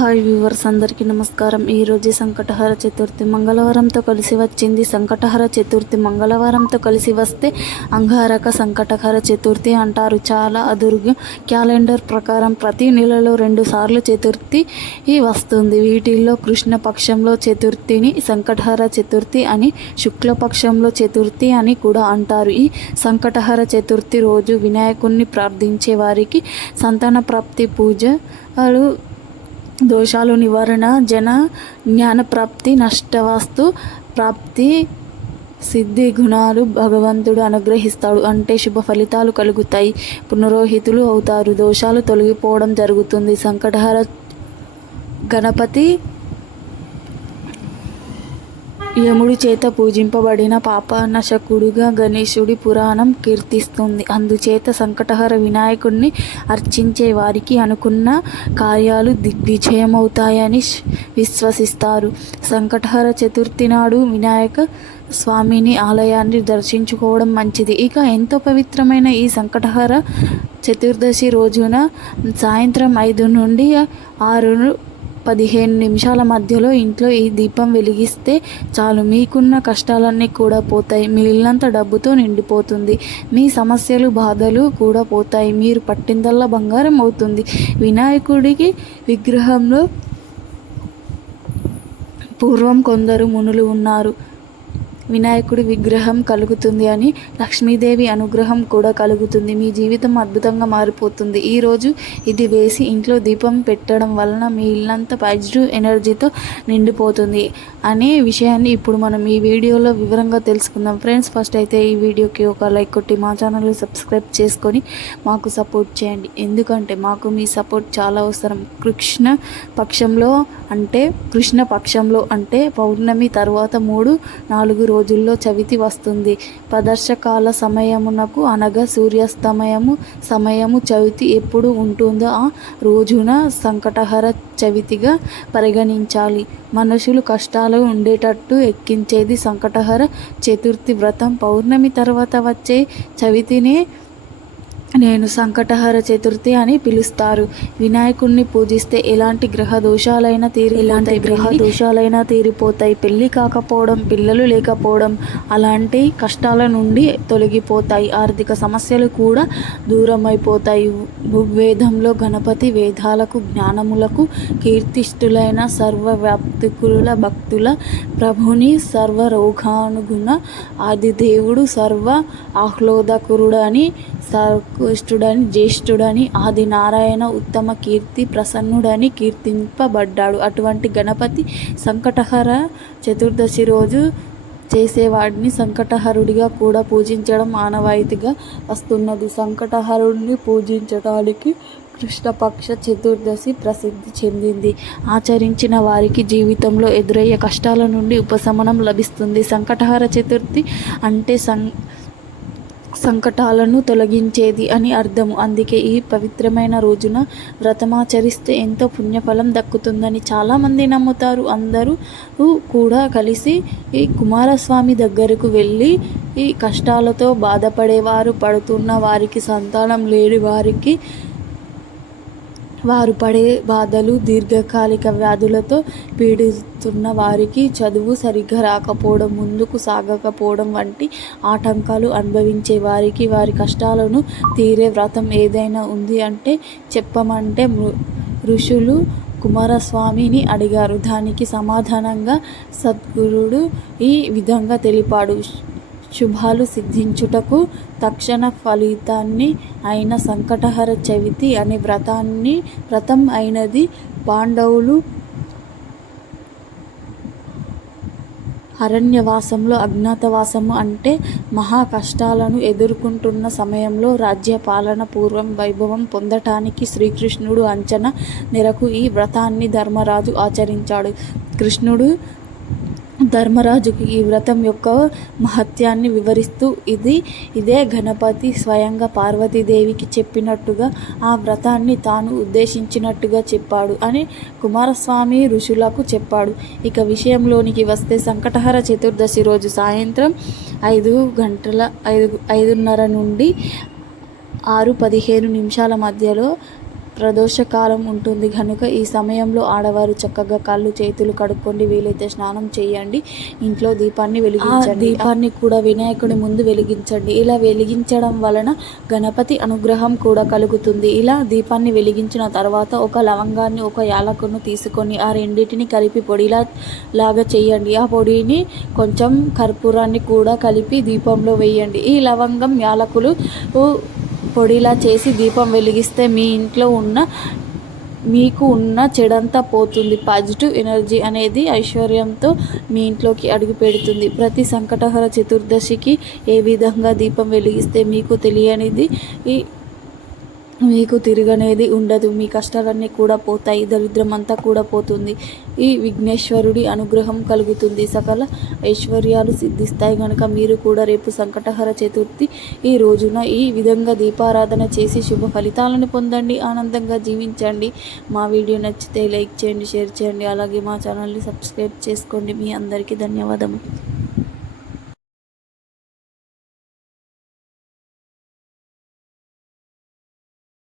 Hi viewers అందరికీ నమస్కారం. ఈరోజు సంకటహర చతుర్థి మంగళవారంతో కలిసి వచ్చింది. సంకటహర చతుర్థి మంగళవారంతో కలిసి వస్తే అంగారక సంకటహర చతుర్థి అంటారు. చాలా అదురుగా క్యాలెండర్ ప్రకారం ప్రతి నెలలో రెండు సార్లు చతుర్థి వస్తుంది. వీటిల్లో కృష్ణ పక్షంలో చతుర్థిని సంకటహర చతుర్థి అని శుక్లపక్షంలో చతుర్థి అని కూడా అంటారు. ఈ సంకటహర చతుర్థి రోజు వినాయకుణ్ణి ప్రార్థించే వారికి సంతాన ప్రాప్తి పూజలు దోషాలు నివారణ జన జ్ఞానప్రాప్తి నష్టవస్తు ప్రాప్తి సిద్ధి గుణాలు భగవంతుడు అనుగ్రహిస్తాడు. అంటే శుభ ఫలితాలు కలుగుతాయి. పునరోహితులు అవుతారు. దోషాలు తొలగిపోవడం జరుగుతుంది. సంకటహర గణపతి యముడి చేత పూజింపబడిన పాపనాశకుడుగా గణేశుడి పురాణం కీర్తిస్తుంది. అందుచేత సంకటహర వినాయకుడిని అర్చించే వారికి అనుకున్న కార్యాలు దిగ్విజయమవుతాయని విశ్వసిస్తారు. సంకటహర చతుర్థి నాడు వినాయక స్వామిని ఆలయాన్ని దర్శించుకోవడం మంచిది. ఇక ఎంతో పవిత్రమైన ఈ సంకటహర చతుర్దశి రోజున సాయంత్రం ఐదు నుండి ఆరు పదిహేను నిమిషాల మధ్యలో ఇంట్లో ఈ దీపం వెలిగిస్తే చాలు. మీకున్న కష్టాలన్నీ కూడా పోతాయి. మీ ఇల్లంత డబ్బుతో నిండిపోతుంది. మీ సమస్యలు బాధలు కూడా పోతాయి. మీరు పట్టిందల్లా బంగారం అవుతుంది. వినాయకుడికి విగ్రహంలో పూర్వం కొందరు మునులు ఉన్నారు. వినాయకుడి విగ్రహం కలుగుతుంది అని లక్ష్మీదేవి అనుగ్రహం కూడా కలుగుతుంది. మీ జీవితం అద్భుతంగా మారిపోతుంది. ఈరోజు ఇది వేసి ఇంట్లో దీపం పెట్టడం వలన మీ ఇల్లంతా పాజిటివ్ ఎనర్జీతో నిండిపోతుంది అనే విషయాన్ని ఇప్పుడు మనం ఈ వీడియోలో వివరంగా తెలుసుకుందాం. ఫ్రెండ్స్ ఫస్ట్ అయితే ఈ వీడియోకి ఒక లైక్ కొట్టి మా ఛానల్ని సబ్స్క్రైబ్ చేసుకొని మాకు సపోర్ట్ చేయండి. ఎందుకంటే మాకు మీ సపోర్ట్ చాలా అవసరం. కృష్ణ పక్షంలో అంటే కృష్ణ పక్షంలో అంటే పౌర్ణమి తర్వాత మూడు నాలుగు రోజుల్లో చవితి వస్తుంది. ప్రదర్శకాల సమయమునకు అనగా సూర్యాస్తమయము సమయము చవితి ఎప్పుడు ఉంటుందో ఆ రోజున సంకటహర చవితిగా పరిగణించాలి. మనుషులు కష్టాలు ఉండేటట్టు ఎక్కించేది సంకటహర చతుర్థి వ్రతం. పౌర్ణమి తర్వాత వచ్చే చవితినే నేను సంకటహర చతుర్థి అని పిలుస్తారు. వినాయకుడిని పూజిస్తే ఎలాంటి గ్రహ దోషాలైనా తీరి ఎలాంటి గ్రహ దోషాలైనా తీరిపోతాయి. పెళ్ళి కాకపోవడం పిల్లలు లేకపోవడం అలాంటి కష్టాల నుండి తొలగిపోతాయి. ఆర్థిక సమస్యలు కూడా దూరం అయిపోతాయి ఋగ్వేదంలో గణపతి వేదాలకు జ్ఞానములకు కీర్తిష్టులైన సర్వవ్యాప్తికుల భక్తుల ప్రభుని సర్వ రోగానుగుణ ఆదిదేవుడు సర్వ ఆహ్లాదకురుడని సర్కోష్ఠుడని జ్యేష్ఠుడని ఆది నారాయణ ఉత్తమ కీర్తి ప్రసన్నుడని కీర్తింపబడ్డాడు. అటువంటి గణపతి సంకటహర చతుర్దశి రోజు చేసేవాడిని సంకటహరుడిగా కూడా పూజించడం ఆనవాయితీగా వస్తున్నది. సంకటహరుడిని పూజించడానికి కృష్ణపక్ష చతుర్దశి ప్రసిద్ధి చెందింది. ఆచరించిన వారికి జీవితంలో ఎదురయ్యే కష్టాల నుండి ఉపశమనం లభిస్తుంది. సంకటహర చతుర్థి అంటే సం సంకటాలను తొలగించేది అని అర్థము. అందుకే ఈ పవిత్రమైన రోజున వ్రతమాచరిస్తే ఎంతో పుణ్యఫలం దక్కుతుందని చాలామంది నమ్ముతారు. అందరూ కూడా కలిసి ఈ కుమారస్వామి దగ్గరకు వెళ్ళి ఈ కష్టాలతో బాధపడేవారు పడుతున్న వారికి సంతానం లేని వారికి వారు పడే బాధలు దీర్ఘకాలిక వ్యాధులతో పీడి చదువుతున్న వారికి చదువు సరిగ్గా రాకపోవడం ముందుకు సాగకపోవడం వంటి ఆటంకాలు అనుభవించే వారికి వారి కష్టాలను తీరే వ్రతం ఏదైనా ఉంది అంటే చెప్పమంటే ఋషులు కుమారస్వామిని అడిగారు. దానికి సమాధానంగా సద్గురుడు ఈ విధంగా తెలిపాడు. శుభాలు సిద్ధించుటకు తక్షణ ఫలితాన్ని అయిన సంకటహర చవితి అనే వ్రతాన్ని వ్రతం అయినది పాండవులు అరణ్యవాసంలో అజ్ఞాతవాసము అంటే మహా కష్టాలను ఎదుర్కొంటున్న సమయంలో రాజ్యపాలన పూర్వం వైభవం పొందటానికి శ్రీకృష్ణుడు అంచనా మేరకు ఈ వ్రతాన్ని ధర్మరాజు ఆచరించాడు. కృష్ణుడు ధర్మరాజుకి ఈ వ్రతం యొక్క మహత్యాన్ని వివరిస్తూ ఇది ఇదే గణపతి స్వయంగా పార్వతీదేవికి చెప్పినట్టుగా ఆ వ్రతాన్ని తాను ఉద్దేశించినట్టుగా చెప్పాడు అని కుమారస్వామి ఋషులకు చెప్పాడు. ఇక విషయంలోనికి వస్తే సంకటహర చతుర్దశి రోజు సాయంత్రం ఐదు గంటల ఐదు ఐదున్నర నుండి ఆరు పదిహేను నిమిషాల మధ్యలో ప్రదోషకాలం ఉంటుంది. కనుక ఈ సమయంలో ఆడవారు చక్కగా కాళ్ళు చేతులు కడుక్కోండి. వీలైతే స్నానం చేయండి. ఇంట్లో దీపాన్ని వెలిగించండి. దీపాన్ని కూడా వినాయకుడి ముందు వెలిగించండి. ఇలా వెలిగించడం వలన గణపతి అనుగ్రహం కూడా కలుగుతుంది. ఇలా దీపాన్ని వెలిగించిన తర్వాత ఒక లవంగాన్ని ఒక యాలకును తీసుకొని ఆ రెండింటిని కలిపి పొడిలా లాగా చేయండి. ఆ పొడిని కొంచెం కర్పూరాన్ని కూడా కలిపి దీపంలో వేయండి. ఈ లవంగం యాలకులు పొడిలా చేసి దీపం వెలిగిస్తే మీ ఇంట్లో ఉన్న మీకు ఉన్న చెడంతా పోతుంది. పాజిటివ్ ఎనర్జీ అనేది ఐశ్వర్యంతో మీ ఇంట్లోకి అడుగు పెడుతుంది. ప్రతి సంకటహర చతుర్దశికి ఏ విధంగా దీపం వెలిగిస్తే మీకు తెలియనిది? ఈ మీకు తిరగనేది ఉండదు. మీ కష్టాలన్నీ కూడా పోతాయి. దరిద్రం అంతా కూడా పోతుంది. ఈ విఘ్నేశ్వరుడి అనుగ్రహం కలుగుతుంది. సకల ఐశ్వర్యాలు సిద్ధిస్తాయి కనుక మీరు కూడా రేపు సంకటహర చతుర్థి ఈ రోజున ఈ విధంగా దీపారాధన చేసి శుభ ఫలితాలను పొందండి. ఆనందంగా జీవించండి. మా వీడియో నచ్చితే లైక్ చేయండి షేర్ చేయండి. అలాగే మా ఛానల్ని సబ్స్క్రైబ్ చేసుకోండి. మీ అందరికీ ధన్యవాదములు.